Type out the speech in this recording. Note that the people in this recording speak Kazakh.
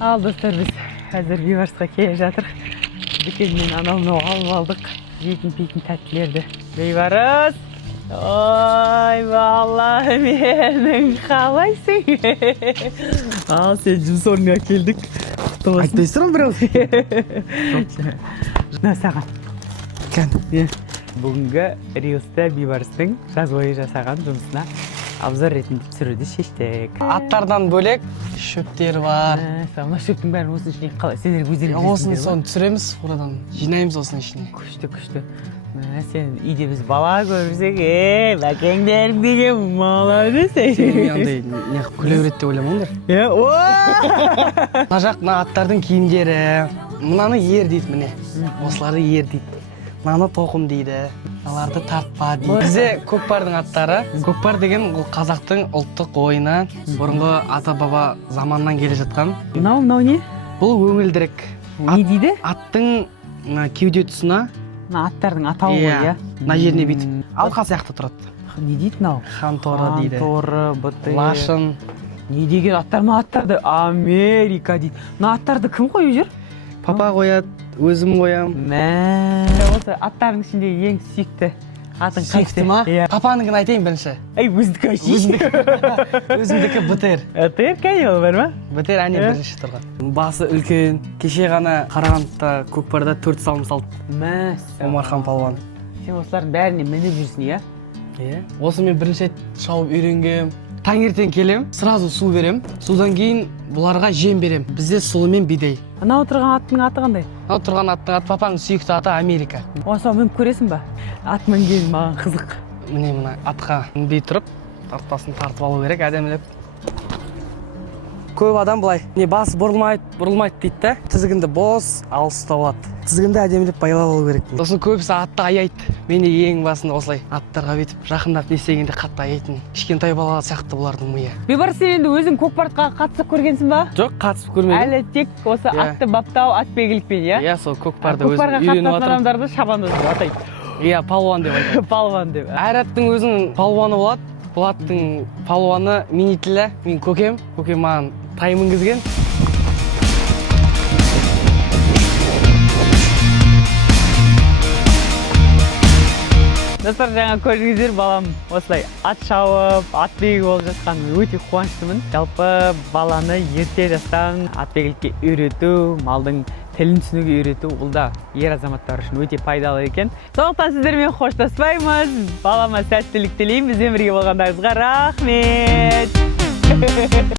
Ал достар, біз қазір Бейбарысқа келе жатыр. Дүкеннен анау алып алдық. Жейтін пейтін тәттілерді. Бейбарыс! Ой, бала, менің қалайсың? Ал, сен жұмыс орнына келдік. Айтпайсың біраз. На, саған. Кән. Бүгінгі Риоста Бейбарыстың жаз бойы жасаған жұмысына обзор ретінде түсіруді шештік. Аттардан бөлек шөптер бар. Мына шөптің бәрін осының ішіне қалай? Сендер өздерің Осыны соны түсіреміз, фурадан жинаймыз осының ішіне. Күшті. Сен үйде біз бала көрсек, бәкеңдер деген молодец. Сен андай неғып күле береді деп ойламаңдар. Мына жақ мына аттардың киімдері. Мынаны ер дейді міне. Осыларды ер дейді. Мынаны тоқым дейді. Мыналарды тартпа дейді. Бізде көкпардың аттары. Көкпар деген бұл қазақтың ұлттық ойыны. Бұрынғы ата-баба заманнан келе жатқан. Мынау не? Бұл өңілдірік. Не дейді? Аттың кеуде тұсына Аттардың атауы ғой, иә? Мына жеріне бүйтіп алқа сияқты тұрады. Не дейді мынау? Хан-торы дейді. Хан-торы, бұты. Лашын. Не деген аттар? Мына аттарды Америка дейді. Мына аттарды кім қойып жүр? Папа қояды, өзім қоям. Осы аттардың ішінде ең сүйікті атың қайсы? Сүйікті ма? Папаныңын айтайын бірінші. Өздікі Өзімдікі бітер. Бітер, кәне бар ма? Бітер әне бірінші тұрған. Басы үлкен. Кеше ғана Қарағандыда көкпарда 4 салым салды. Омархан палуан. Сен осылардың бәріне мініп жүрсің, иә? Осы мен бірінші шауып үйренгем. Таңертең келем, сразу су берем. Судан кейін бұларға жем берем. Бізде сұлы мен бидей. Ана отырған аттың аты қандай? Ана тұрған аттың аты папаның сүйікті аты Америка. Осы мініп көресің ба? Ат мінген маған қызық. Міне мына атқа мінбей тұрып, тартпасын тартып алу керек әдемілеп. Көп адам былай, басы бұрылмайды дейді да, тізгінді бос, алыс ұстап алады. Тізгінді әдемілеп байлап алу керек. Сосын көбісі атты аяйды. Мені ең басында осылай аттарға бүйтіп жақындап не істегенде қатты аяйтын. Кішкентай бала сияқты бұлардың миы. Бейбарыс, сен енді өзің көкпарға қатысып көргенсің ба? Жоқ, қатысып көрмедім. Әлі тек осы атты баптау, атбегілікпен, иә? Иә, сол көкпарды өзім көкпарға үйреніп қатысатын жатырмын. адамдарды шабандоз деп атайды. Иә, палуан деп айтады. Палуан деп. Әр аттың өзінің палуаны болады. Бұл аттың палуаны мені тілі, мен көкем маған тай мінгізген. Достар, жаңа көрдіңіздер, балам осылай ат шауып, атбегі болып жатқан өте қуаныштымын. Жалпы баланы ерте жастан атбегілікке үйрету, малдың тілін түсінуге үйрету, бұл да ер азаматтар үшін өте пайдалы екен. Сондықтан сіздермен қоштаспаймыз. Балама сәттілік тілеймін. Бізбен бірге болғандарыңызға рахмет.